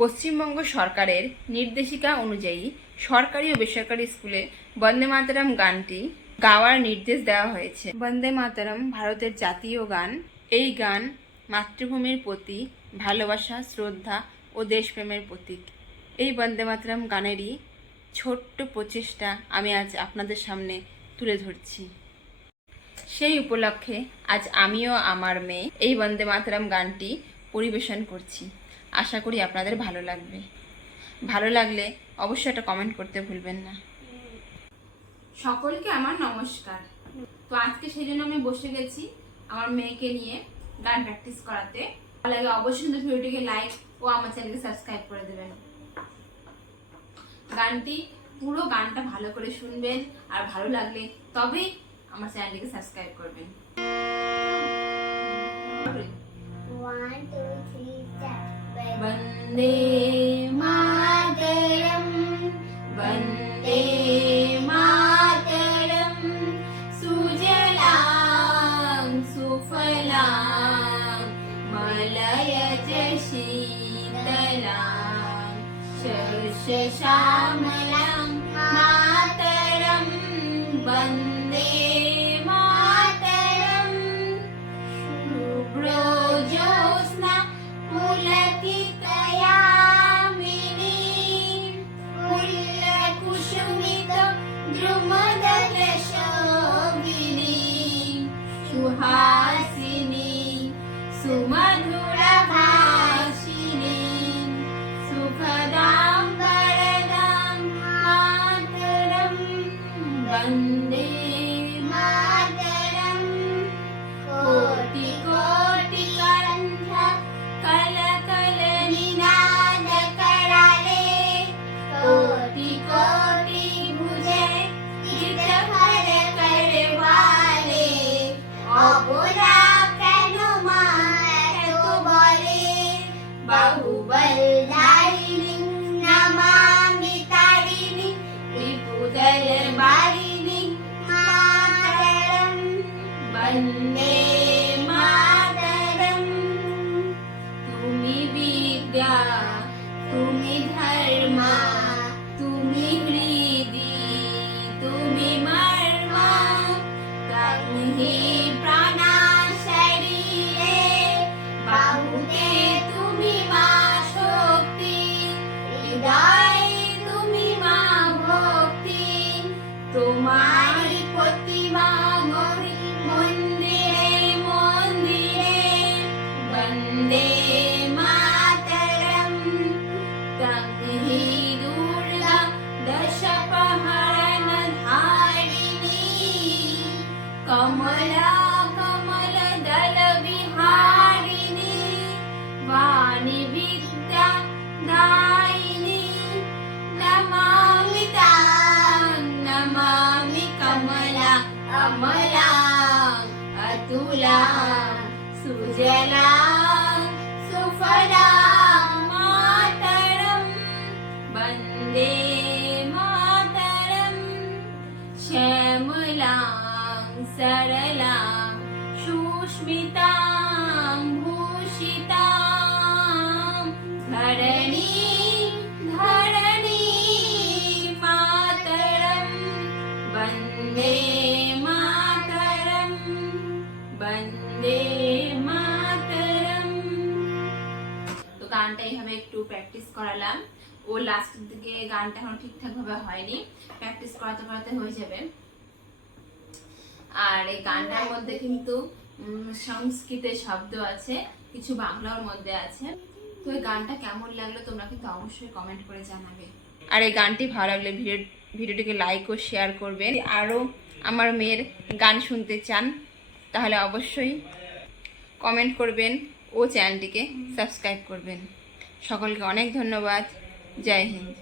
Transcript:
পশ্চিমবঙ্গ সরকারের নির্দেশিকা অনুযায়ী সরকারি ও বেসরকারি স্কুলে বন্দে মাতরম গানটি গাওয়ার নির্দেশ দেওয়া হয়েছে। বন্দে মাতরম ভারতের জাতীয় গান। এই গান মাতৃভূমির প্রতি ভালোবাসা, শ্রদ্ধা ও দেশপ্রেমের প্রতীক। এই বন্দে মাতরম গানেরই ছোট্ট প্রচেষ্টা আমি আজ আপনাদের সামনে তুলে ধরছি। সেই উপলক্ষে আজ আমিও আমার মেয়ে এই বন্দে মাতরম গানটি পরিবেশন করছি। আশা করি আপনাদের ভালো লাগবে। ভালো লাগলে অবশ্যই একটা কমেন্ট করতে ভুলবেন না। সকলকে আমার নমস্কার। তো আজকে সেই জন্য আমি বসে গেছি আমার মেয়েকে নিয়ে গান প্র্যাকটিস করাতে। ভালো লাগে অবশ্যই কিন্তু ভিডিওটিকে লাইক ও আমার চ্যানেলকে সাবস্ক্রাইব করে দেবেন। পুরো গানটা ভালো করে শুনবেন, আর ভালো লাগলে তবেই আমার চ্যানেলটিকে সাবস্ক্রাইব করবেন। 1 2 3 start. বন্দে মাতরম, বন্দে মাতরম, সুজলাং সুফলাং মলয়জ শীতলাং শস্য শ্যামলাং মাতরম বন্দে মাতরম। শুভ্র জ্যোৎস্না পুলকিতয়ামিনী, পুল্লকুসুমিত দ্রুমদল শোভিনী, সুহাসিনী সুমধুরভাষিনী, সুখদাং বরদাং মাতরম বন্দে মাতরম। কোটি কোটি কণ্ঠ কল কল নিনাদ कराले, कोटि कोटि भुजे गीत भर करवाले। अबोला केन मा एत बोले, बाहुबलधारिणी नमामि तारिणी, रिपुदल वारिणी मातरम बन्दे मातरम। तुमी विद्या तुमी धर्म तुमी हृदि तुमी मर्म, तन्हि प्राणा शरीरे बाहुते तुमी मा शक्ति, हृदये तुमी मा भक्ति। तुम्हारी प्रतिमा मन्दिरे मन्दिरे बन्दे मातरम। तन्हि दुर्गा दशपहरण धारिणी, कमला कमल दल विहारिणी, वाणी विद्या दायिनी। नमामि तां नमामि कमला अमला, अतुला सुजला सुफला मातरम बन्दे मातरम। श्यामलां सरलां सुष्मितां भूषितां, धरणी धरणी मातरम बन्दे मातरम বন্দে মাতরম। তো গানটা এইভাবে একটু প্র্যাকটিস করালাম। ও লাস্টের দিকে গানটা এখন ঠিকঠাক ভাবে হয়নি, প্র্যাকটিস করাতে করাতে হয়ে যাবে। আর এই গানটার মধ্যে কিন্তু সংস্কৃতের শব্দ আছে, কিছু বাংলার মধ্যে আছে। তো এই গানটা কেমন লাগলো তোমরা কিন্তু অবশ্যই কমেন্ট করে জানাবে। আর এই গানটি ভালো লাগলে ভিডিওটিকে লাইক ও শেয়ার করবেন। আরও আমার মেয়ের গান শুনতে চান তাহলে অবশ্যই কমেন্ট করবেন ও চ্যানেলটিকে সাবস্ক্রাইব করবেন। সকলকে অনেক ধন্যবাদ। জয় হিন্দ।